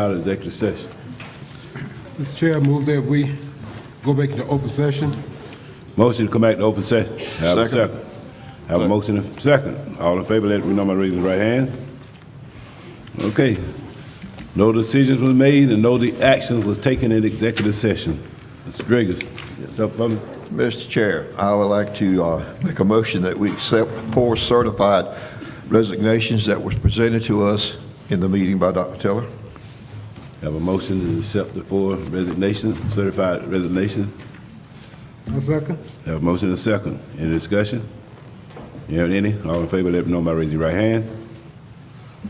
out of executive session. Mr. Chair, I move that we go back into open session. Motion to come back to open session. Have a second. Have a motion and a second. All in favor, let me know by raising the right hand. Okay. No decisions were made and no action was taken in executive session. Mr. Driggers, what's up for me? Mr. Chair, I would like to make a motion that we accept 4 certified resignations that was presented to us in the meeting by Dr. Tiller. Have a motion to accept the 4 resignations, certified resignations. A second. Have a motion and a second. Any discussion? You have any? All in favor, let me know by raising your right hand.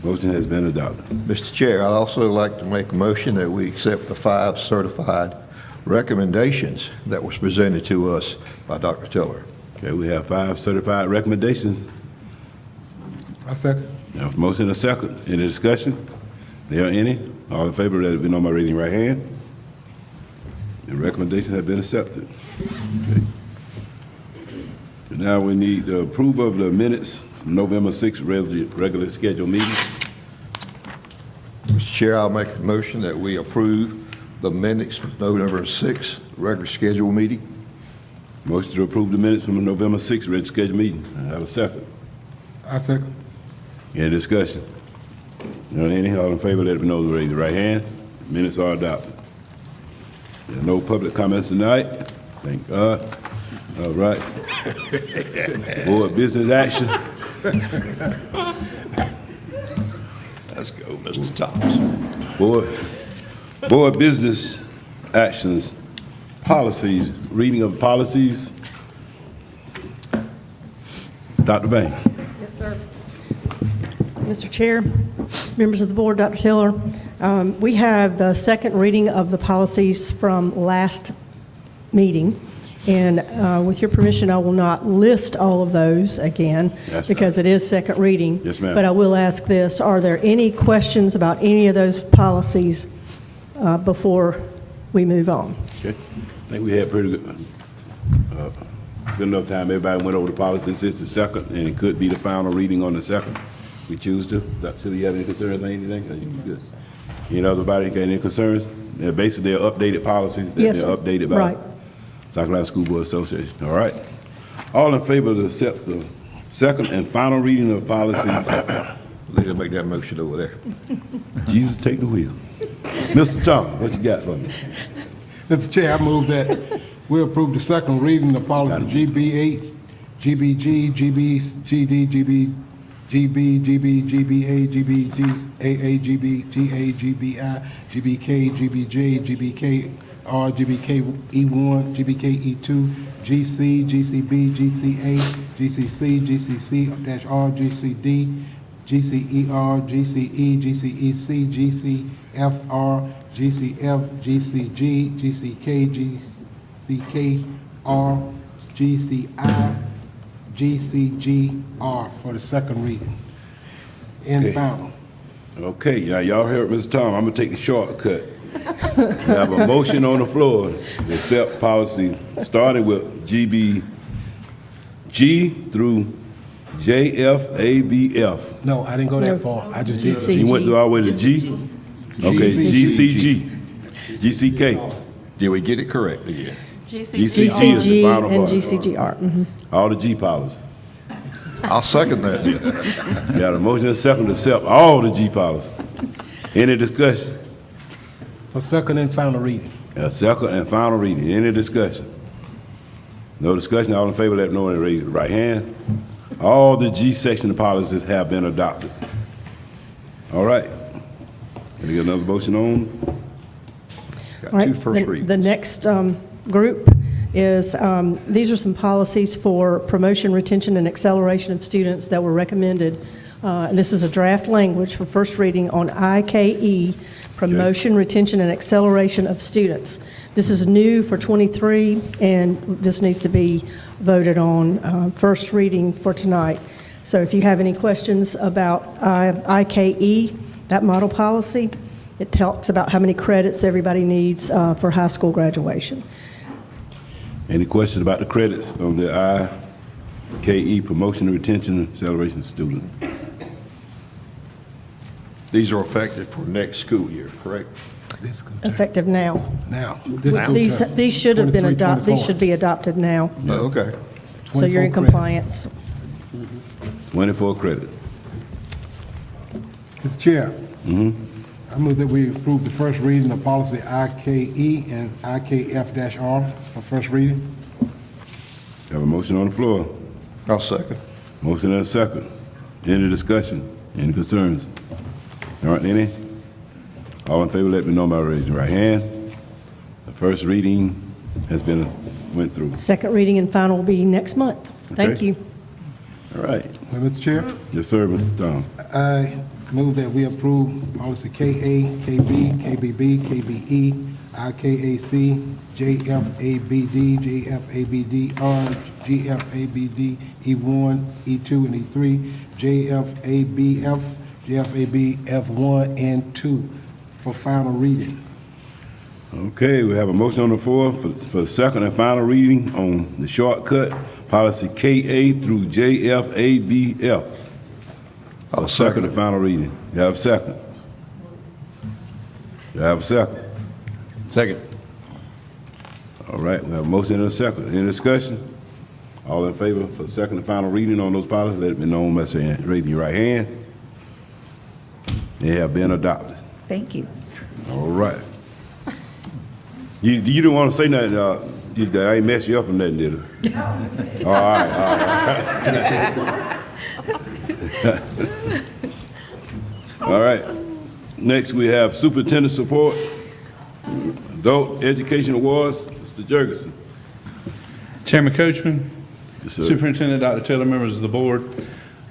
Motion has been adopted. Mr. Chair, I'd also like to make a motion that we accept the 5 certified recommendations that was presented to us by Dr. Tiller. Okay, we have 5 certified recommendations. A second. Now, motion and a second. Any discussion? There are any? All in favor, let it be known by raising your right hand. The recommendations have been accepted. Okay. So now we need the approval of the minutes from November 6th regular scheduled meeting. Mr. Chair, I'll make a motion that we approve the minutes from November 6th regular scheduled meeting. Motion to approve the minutes from the November 6th regular scheduled meeting. I have a second. A second. Any discussion? There are any? All in favor, let it be known by raising your right hand. Minutes are adopted. There are no public comments tonight. Thank God. All right. Board business action. Let's go, Mr. Thomas. Board business actions, policies, reading of policies. Dr. Bain. Yes, sir. Mr. Chair, members of the board, Dr. Tiller, we have the second reading of the policies from last meeting. And with your permission, I will not list all of those again because it is second reading. Yes, ma'am. But I will ask this, are there any questions about any of those policies before we move on? Okay. I think we had pretty good enough time. Everybody went over the policy. This is the second, and it could be the final reading on the second. If we choose to. Dr. Tiller, you have any concerns or anything? Are you good? You know, everybody got any concerns? They're basically, they're updated policies. Yes, they're sir. updated by Right. South Carolina School Board Association. All right. All in favor to accept the second and final reading of policies? Let me make that motion over there. Jesus, take the wheel. Mr. Thomas, what you got for me? Mr. Chair, I move that we approve the second reading of policy GB8, GBG, GBGD, GBA, GBGAA, GBGA, GBI, GBK, GBJ, GBKR, GBKE1, GBKE2, GC, GCB, GCA, GCC, GCC-R, GCD, GCER, GCE, GCEC, GCFR, GCF, GCG, GCK, GCKR, GCI, GCGR for the second reading. And Okay. final. Okay, now y'all heard Mr. Tom. I'm gonna take the shortcut. We have a motion on the floor to accept policy starting with GBG through JFABF. No, I didn't go that far. I just did. GC. You went through all the way to G? Okay, GCG, GCK. Did we get it correct again? GCC is the GCG final and part. GCGR. All the G policies. I'll second that. Got a motion and a second to accept all the G policies. Any discussion? For second and final reading. A second and final reading. Any discussion? No discussion. All in favor, let me know and raise your right hand. All the G section of policies have been adopted. All right. Can we get another motion on? Got All right, 2 first readings. the next group is, these are some policies for promotion, retention, and acceleration of students that were recommended. And this is a draft language for first reading on IKE, promotion, retention, and acceleration of students. This is new for 23, and this needs to be voted on first reading for tonight. So if you have any questions about IKE, that model policy, it talks about how many credits everybody needs for high school graduation. Any questions about the credits on the IKE, promotion and retention and acceleration of students? These are effective for next school year, correct? This school term. Effective now. Now, this school term. These should have been 23, adopted, these 24. should be adopted now, Oh, okay. so you're in 24 credits. compliance. 24 credit. Mr. Chair. I move that we approve the first reading of policy IKE and IKF-R for first reading. Have a motion on the floor. I'll second. Motion and a second. Any discussion? Any concerns? All right, any? All in favor, let me know by raising your right hand. The first reading has been, went through. Second reading and final will be next month. Thank Okay. you. All right. Mr. Chair, Yes, sir, Mr. Tom. I move that we approve policy KA, KB, KBB, KBE, IKAC, JFABD, JFABDR, GFABD, E1, E2, and E3, JFABF, JFABF1 and 2 for final reading. Okay, we have a motion on the floor for second and final reading on the shortcut, policy KA through JFABF. I'll Second second and it. final reading. You have a second? You have a second? Second. All right, we have a motion and a second. Any discussion? All in favor for second and final reading on those policies, let me know by saying, raising your right hand. They have been adopted. Thank you. All right. You didn't want to say nothing, that I ain't mess you up or nothing, did I? All right. All right. Next, we have superintendent support, adult education awards, Mr. Jurgensen. Chairman Coachman, Yes, sir. Superintendent Dr. Taylor, members of the board,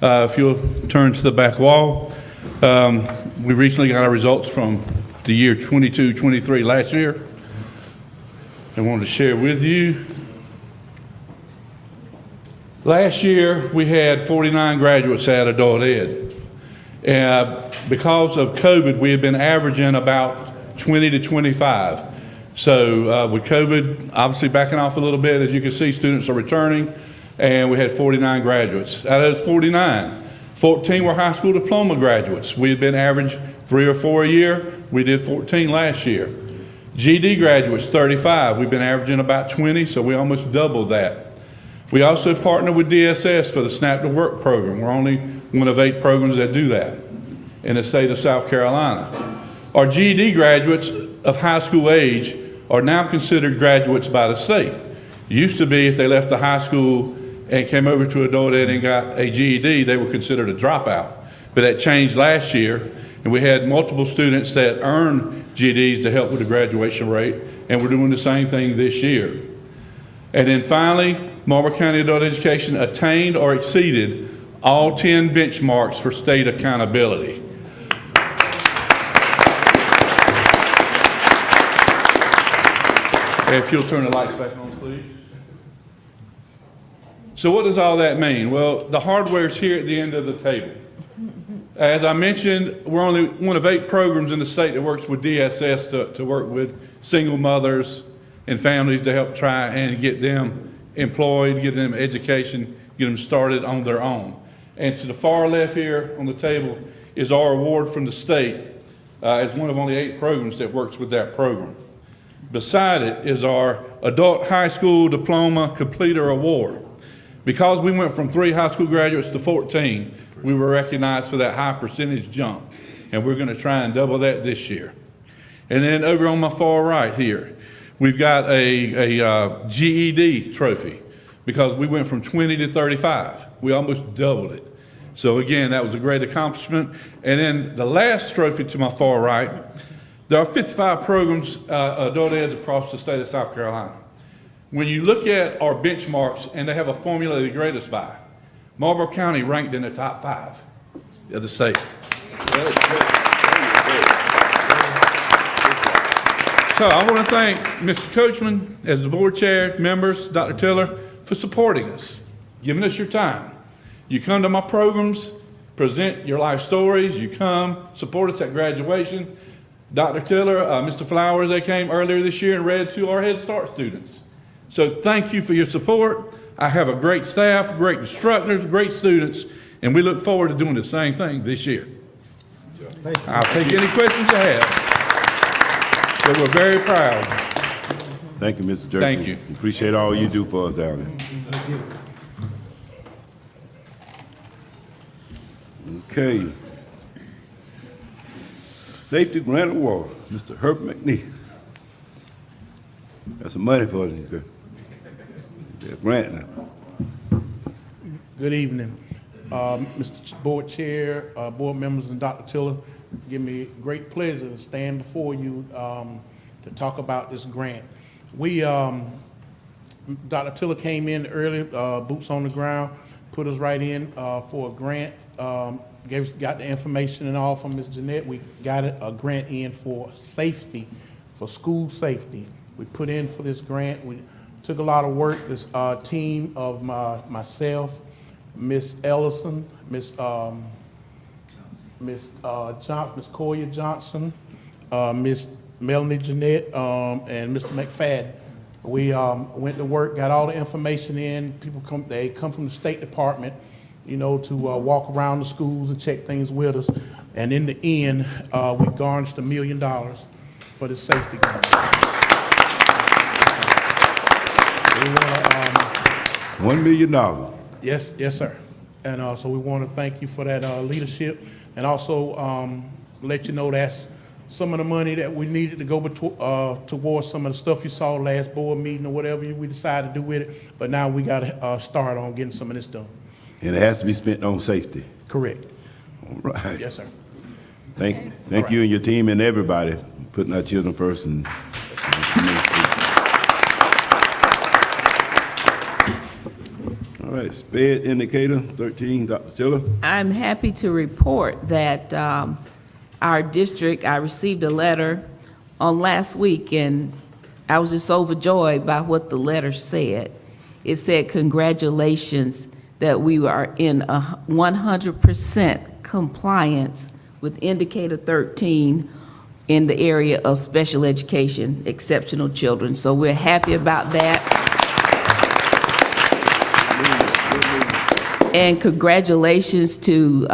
if you'll turn to the back wall, we recently got our results from the year 22-23 last year. I wanted to share with you. Last year, we had 49 graduates at adult ed. Because of COVID, we have been averaging about 20 to 25. So with COVID obviously backing off a little bit, as you can see, students are returning, and we had 49 graduates. Out of those 49, 14 were high school diploma graduates. We had been average 3 or 4 a year. We did 14 last year. GED graduates, 35. We've been averaging about 20, so we almost doubled that. We also partner with DSS for the Snap to Work program. We're only one of 8 programs that do that in the state of South Carolina. Our GED graduates of high school age are now considered graduates by the state. It used to be if they left the high school and came over to adult ed and got a GED, they were considered a dropout. But that changed last year, and we had multiple students that earned GEDs to help with the graduation rate, and we're doing the same thing this year. And then finally, Marlboro County Adult Education attained or exceeded all 10 benchmarks for state accountability. If you'll turn the lights back on, please. So what does all that mean? Well, the hardware's here at the end of the table. As I mentioned, we're only one of 8 programs in the state that works with DSS to work with single mothers and families to help try and get them employed, get them education, get them started on their own. And to the far left here on the table is our award from the state as one of only 8 programs that works with that program. Beside it is our Adult High School Diploma Completer Award. Because we went from 3 high school graduates to 14, we were recognized for that high percentage jump, and we're going to try and double that this year. And then over on my far right here, we've got a GED trophy because we went from 20 to 35. We almost doubled it. So again, that was a great accomplishment. And then the last trophy to my far right, there are 55 programs, adult eds across the state of South Carolina. When you look at our benchmarks, and they have a formula they grade us by, Marlboro County ranked in the top 5 of the state. So I want to thank Mr. Coachman, as the board chair, members, Dr. Tiller, for supporting us, giving us your time. You come to my programs, present your life stories, you come, support us at graduation. Dr. Tiller, Mr. Flowers, they came earlier this year and read to our Head Start students. So thank you for your support. I have a great staff, great instructors, great students, and we look forward to doing the same thing this year. I'll take any questions you have. But we're very proud. Thank you, Mr. Jerky. Thank you. Appreciate all you do for us down there. Okay. Safety Grant Award, Mr. Herbert McNeil. Got some money for us. Yeah, grant now. Good evening, Mr. Board Chair, board members, and Dr. Tiller. Give me great pleasure to stand before you to talk about this grant. Dr. Tiller came in early, boots on the ground, put us right in for a grant, got the information and all from Ms. Jeanette. We got a grant in for safety, for school safety. We put in for this grant. We took a lot of work. This team of myself, Miss Ellison, Miss Collier Johnson, Miss Melanie Jeanette, and Mr. McFadden. We went to work, got all the information in. They come from the State Department, you know, to walk around the schools and check things with us. And in the end, we garnished $1 million for the safety grant. We want $1 million. Yes, sir. And so we want to thank you for that leadership, and also let you know that's some of the money that we needed to go towards some of the stuff you saw last board meeting or whatever we decided to do with it. But now we got to start on getting some of this done. And it has to be spent on safety. Correct. All right. Yes, sir. Thank you and your team and everybody putting our children first. And all right, sped indicator 13, Dr. Tiller. I'm happy to report that our district, I received a letter on last week, and I was just overjoyed by what the letter said. It said, congratulations that we are in 100% compliance with indicator 13 in the area of special education, exceptional children. So we're happy about that. And congratulations to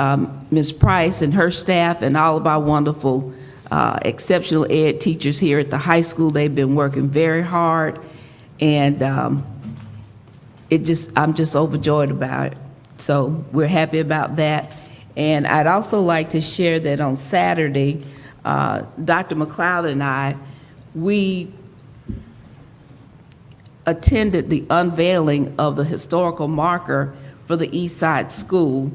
Ms. Price and her staff and all of our wonderful exceptional ed teachers here at the high school. They've been working very hard, and I'm just overjoyed about it. So we're happy about that. And I'd also like to share that on Saturday, Dr. McLeod and we attended the unveiling of the historical marker for the East Side School,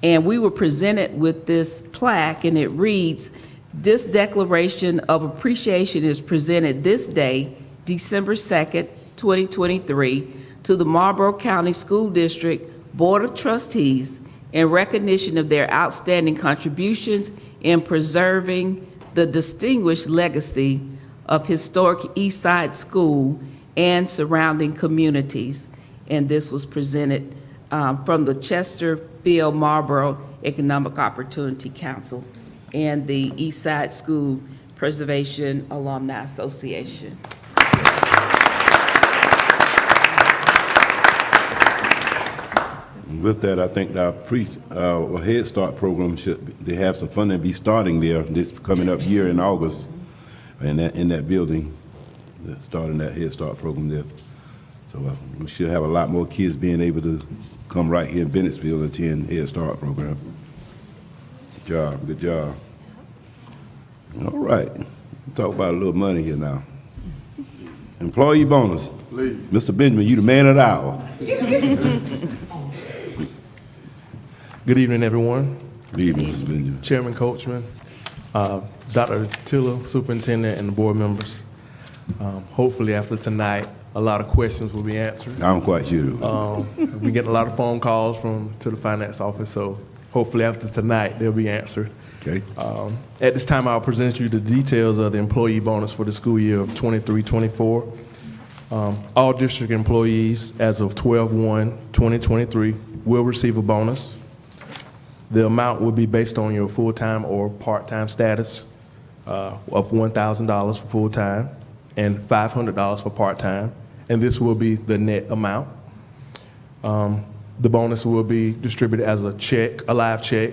and we were presented with this plaque, and it reads, "This declaration of appreciation is presented this day, December 2nd, 2023, to the Marlboro County School District Board of Trustees in recognition of their outstanding contributions in preserving the distinguished legacy of historic East Side School and surrounding communities." And this was presented from the Chesterfield Marlboro Economic Opportunity Council and the East Side School Preservation Alumni Association. With that, I think our Head Start program they have some funding be starting there this coming up year in August in that building, starting that Head Start program there. So we should have a lot more kids being able to come right here in Bennettsville and attend Head Start program. Good job, good job. All right, talk about a little money here now. Employee bonus. Please. Mr. Benjamin, you the man of the hour. Good evening, everyone. Good evening, Mr. Benjamin. Chairman Coachman, Dr. Tiller, Superintendent, and the board members. Hopefully after tonight, a lot of questions will be answered. I'm quite sure. We get a lot of phone calls to the finance office, so hopefully after tonight, they'll be answered. Okay. At this time, I'll present you the details of the employee bonus for the school year of 23-24. All district employees as of 12/1/2023 will receive a bonus. The amount will be based on your full-time or part-time status of $1,000 for full-time and $500 for part-time, and this will be the net amount. The bonus will be distributed as a check, a live check,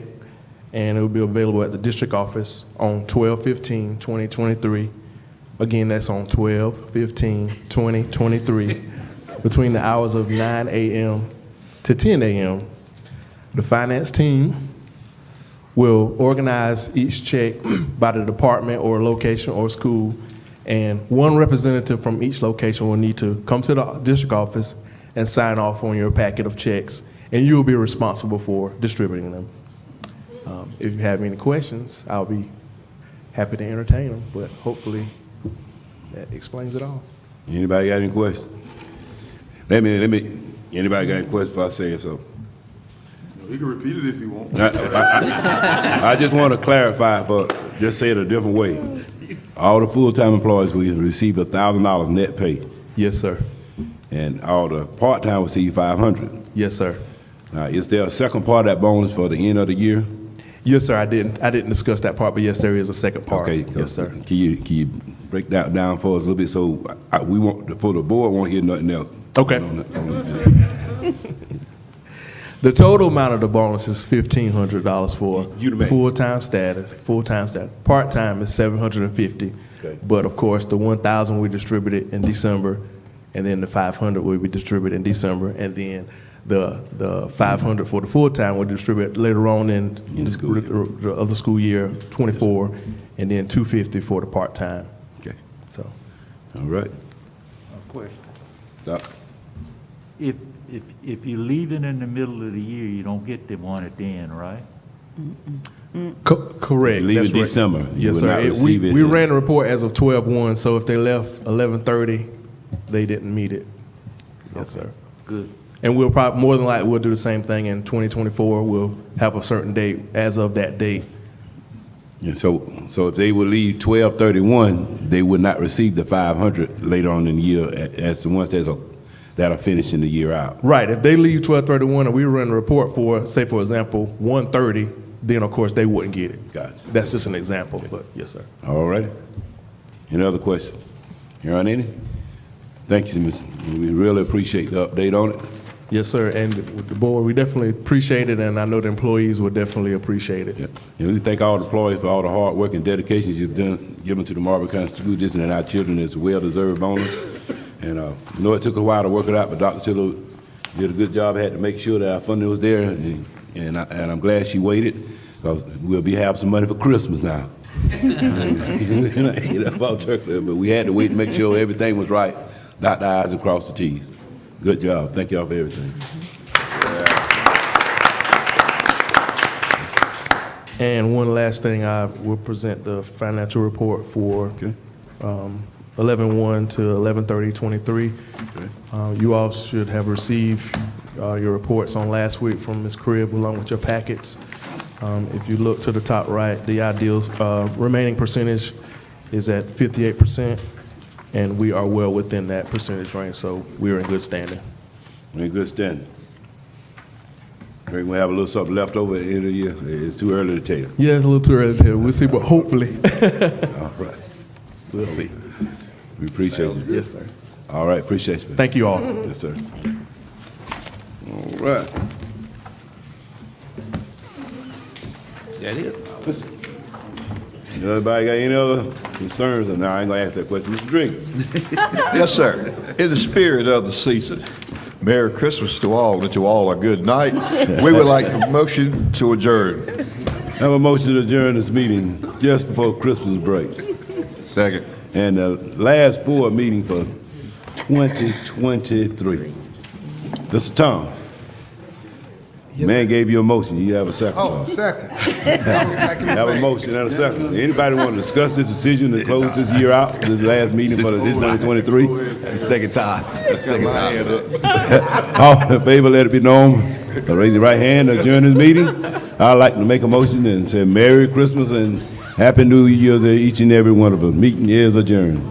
and it will be available at the district office on 12/15/2023. Again, that's on 12/15/2023, between the hours of 9 a.m. to 10 a.m. The finance team will organize each check by the department or location or school, and one representative from each location will need to come to the district office and sign off on your packet of checks, and you will be responsible for distributing them. If you have any questions, I'll be happy to entertain them, but hopefully that explains it all. Anybody got any questions? Anybody got any questions before I say so? You can repeat it if you want. I just want to clarify, just say it a different way. All the full-time employees will receive $1,000 net pay, Yes, sir. and all the part-time will receive $500. Yes, sir. Now, is there a second part of that bonus for the end of the year? Yes, sir. I didn't discuss that part, but yes, there is a second part. Okay. Yes, sir. Can you break that down for us a little bit so we want, for the board, won't hear nothing else? Okay. The total amount of the bonus is $1,500 for You the man. full-time status. Part-time is $750. Okay. But of course, the $1,000 we distributed in December, and then the $500 will be distributed in December, and then the $500 for the full-time will distribute later on in the school year. the other school year, 24, and then $250 for the part-time. Okay, So, all right. Question. Doc? If you leave it in the middle of the year, you don't get the one at the end, right? correct. If you leave That's in right. December, you Yes, will sir. not receive it. We ran a report as of 12/1, so if they left 11/30, they didn't meet it. Yes, sir. Good. And we'll probably, more than likely, we'll do the same thing in 2024. We'll have a certain date as of that date. Yeah, so if they would leave 12/31, they would not receive the 500 later on in the year as the ones that are finishing the year out. Right, if they leave 12/31 and we run a report for, say, for example, 1/30, then of course they wouldn't get it. Gotcha. That's just an example, but yes, sir. All right. Any other questions? Hearing any? Thank you, Mr. We really appreciate the update on it. Yes, sir, and with the board, we definitely appreciate it, and I know the employees will definitely appreciate it. Yeah. And we thank all the employees for all the hard work and dedications you've given to the Marlboro County School District and our children. It's a well-deserved bonus. And I know it took a while to work it out, but Dr. Tiller did a good job. Had to make sure that our funding was there, and I'm glad she waited, because we'll have some money for Christmas now. About turkey, but we had to wait to make sure everything was right, dot the i's and cross the t's. Good job. Thank y'all for everything. And one last thing, I will present the financial report for Okay. 11/1 to 11/30/23. You all should have received your reports on last week from Ms. Cribb along with your packets. If you look to the top right, the ideal remaining percentage is at 58%, and we are well within that percentage range, so we are in good standing. We're in good standing. We're gonna have a little something left over at the end of the year. It's too early to tell. Yeah, it's a little too early to tell. We'll see, but hopefully, All right. we'll see. We appreciate you. Yes, sir. All right, appreciate you. Thank you all. Yes, sir. All right. That it? Listen. Anybody got any other concerns? No, I ain't gonna ask that question. Mr. Drink. Yes, sir. In the spirit of the season, Merry Christmas to all, and to all a good night. We would like a motion to adjourn. Have a motion to adjourn this meeting just before Christmas break. Second. And the last board meeting for 2023. Mr. Tom. Man gave you a motion. You have a second. Oh, second. Have a motion and a second. Anybody want to discuss this decision to close this year out, this last meeting for this 2023? Second time. Second time. All in favor, let it be known. Raise your right hand to adjourn this meeting. I'd like to make a motion and say Merry Christmas and Happy New Year to each and every one of us. Meeting is adjourned.